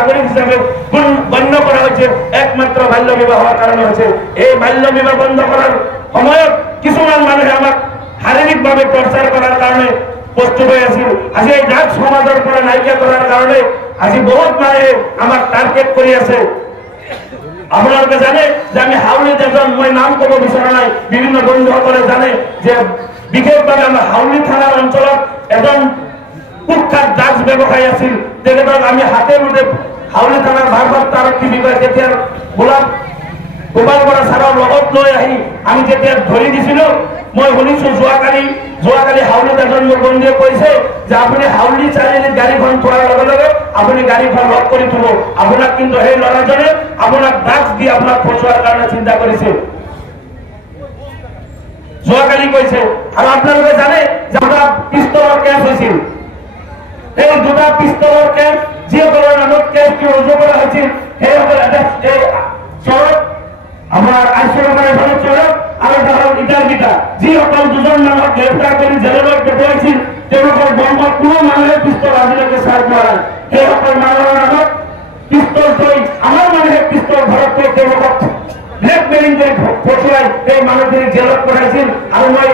নাগরিক হিসাবে গণ্য করা হয়েছে একমাত্র বাল্য বিবাহ হওয়ার কারণে হয়েছে। এই বাল্য বিবাহ বন্ধ করার সময়ত কিছুমান মানুহে আমাক শারীরিকভাবে টর্চার করার কারণে প্রস্তুত হয়ে আছিল। আজি এই ড্রাগস সমাজের পৰা নাইকিয়া করার কারণে আজি বহুত মানুহে আমাক টার্গেট করে আছে। আপনারা জানে যে আমি হাউলিত এজন, মই নাম কব বিচৰা নাই, বিভিন্ন বন্ধুসকলে জানে যে বিশেষভাৱে আমাৰ হাউলি থানাৰ অঞ্চলত এজন কুখ্যাত ড্ৰাগস ব্যবসায়ী আছিল। তেখেতক আমি হাতে মুঠে হাউলি থানাৰ ভাৰপ্ৰাপ্ত আৰক্ষী বিষয়া যেতিয়া গোপাল বৰা ছাৰৰ লগত লৈ আহি আমি যেতিয়া ধৰি দিছিলো, মই শুনিছো যোৱাকালি হাউলিত এজন মোৰ বন্ধুৱে কৈছে যে আপুনি হাউলি চাৰিআলিত গাড়ীখন থোৱাৰ লগে লগে আপুনি গাড়ীখন লক কৰি থব। আপোনাক কিন্তু সেই ল'ৰাজনে আপোনাক ড্ৰাগছ দি আপোনাক ফচোৱাৰ কাৰণে চিন্তা কৰিছে, যোৱাকালি কৈছে। আৰু আপোনালোকে জানে যে দুটা পিস্তলৰ কেছ হৈছিল। এই দুটা পিস্তলৰ কেছ যিসকলৰ নামত কেছটো ৰুজু কৰা হৈছিল সেইসকল চৰত আমাৰ আইচৰকাৰে ভাৰত চৰত আৰু ধৰক ইটাৰ বিটা যিসকল দুজন মানুহক গ্ৰেপ্তাৰ কৰি জেললৈ পঠোৱাইছিল, তেওঁলোকৰ বংশত কোনো মানুহে পিস্তল আজিলৈকে চাই পোৱা নাই। সেইসকল মানুহৰ নামত পিস্তল থৈ আমাৰ মানুহে পিস্তল ঘৰত থৈ তেওঁলোকক ব্লেকমেইলিং কৰি পঠোৱাই সেই মানুহখিনিক জেলত পঠাইছিল। আৰু মই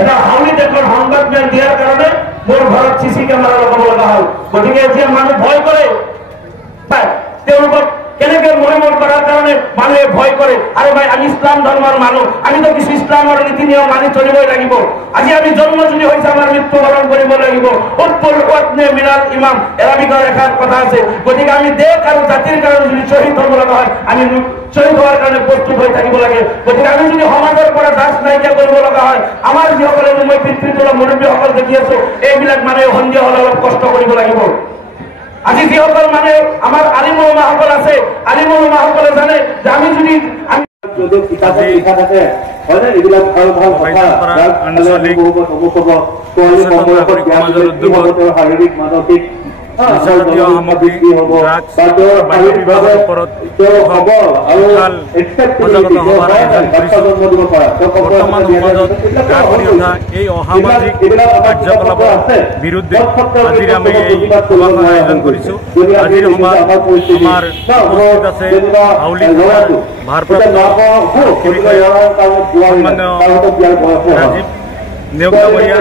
এটা হাউলিত এখন সংবাদমেল দিয়াৰ কাৰণে মোৰ ঘৰত চিচি কেমেৰা লগাব লগা হ'ল। গতিকে এতিয়া মানুহ ভয় কৰে, তেওঁলোকক কেনেকে মৰিমূৰ কৰাৰ কাৰণে মানুহে ভয় কৰে। আৰু ভাই আমি ইছলাম ধৰ্মৰ মানুহ, আমিতো কিছু ইছলামৰ নীতি নিয়ম মানি চলিবই লাগিব। আজি আমি জন্ম যদি হৈছে আমাৰ মৃত্যুবৰণ কৰিব লাগিব। মিনাল ইমাম এৰাবিকৰ এষাৰ কথা আছে। গতিকে আমি দেশ আৰু জাতিৰ কাৰণে যদি শ্বহীদ হ'ব লগা হয়, আমি শ্বহীদ হোৱাৰ কাৰণে প্ৰস্তুত হৈ থাকিব লাগে। গতিকে আমি যদি সমাজৰ পৰা ড্ৰাগছ নাইকিয়া কৰিব লগা হয়, আমাৰ যিসকলে মই পিতৃতুল্য মুৰব্বীসকল দেখি আছো, এইবিলাক মানুহে সন্ধিয়া হ'লে অলপ কষ্ট কৰিব লাগিব। আজি যিসকল মানে আমাৰ আলিম ওলামাসকল আছে, আলিম ওলামাসকলে জানে যে আমি যদি কিতাপত লিখা থাকে হয়নে, এইবিলাক ভাল ভাল কথা শাৰীৰিক মানসিক নিচাজাতীয় সামগ্ৰী, ড্ৰাগছ, বাল্য বিবাহৰ ওপৰত সজাগতা সভাৰ আয়োজন কৰিছিল। বৰ্তমান সমাজত গা কৰি উঠা এই অসামাজিক কাৰ্যকলাপৰ বিৰুদ্ধে আজি আমি এই সভাখন আয়োজন কৰিছোঁ। আজিৰ সভাত আমাৰ উপস্থিত আছে হাউলি থানাৰ ভাৰপ্ৰাপ্ত আৰক্ষী বিষয়া সন্মানীয় ৰাজীৱ নেওগ ডাঙৰীয়া,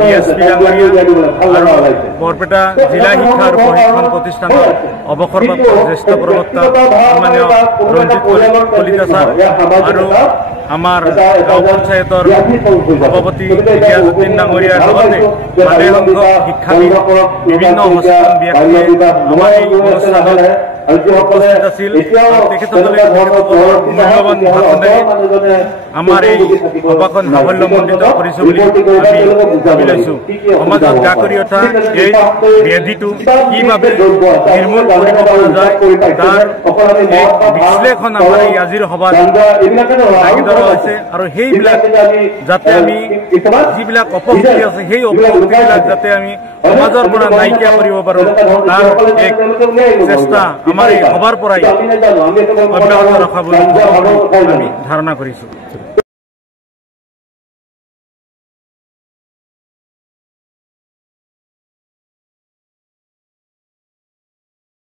DSP ডাঙৰীয়া আৰু বৰপেটা জিলা শিক্ষা আৰু প্ৰশিক্ষণ প্ৰতিষ্ঠানৰ অৱসৰপ্ৰাপ্ত জ্যেষ্ঠ প্ৰবক্তা সন্মানীয় ৰঞ্জিত কলিতা ছাৰ আৰু আমাৰ গাঁও পঞ্চায়তৰ সভাপতি ৰিয়াজউদ্দিন ডাঙৰীয়াৰ লগতে ভালেসংখ্যক শিক্ষাবিদ, বিভিন্ন সচেতন ব্যক্তিয়ে আমাৰ এই অনুষ্ঠানত উপস্থিত আছিল। তেখেতসকলে মূল্যৱান ভাষণ দি আমাৰ এই সভাখন সাফল্যমণ্ডিত কৰিছো বুলি আমি ভাবি লৈছো। সমাজত গা কৰি উঠা এই ব্যাধিটো কিভাৱে নিৰ্মূল কৰিব পৰা যায় তাৰ এক বিশ্লেষণ আমাৰ এই আজিৰ সভাত দাঙি ধৰা হৈছে। আৰু সেইবিলাক যাতে আমি যিবিলাক অপশক্তি আছে সেই অপশক্তিবিলাক যাতে আমি সমাজৰ পৰা নাইকিয়া কৰিব পাৰোঁ, তাৰ এক চেষ্টা আমাৰ এই সভাৰ পৰাই অব্যাহত ৰখা বুলি আমি ধাৰণা কৰিছোঁ।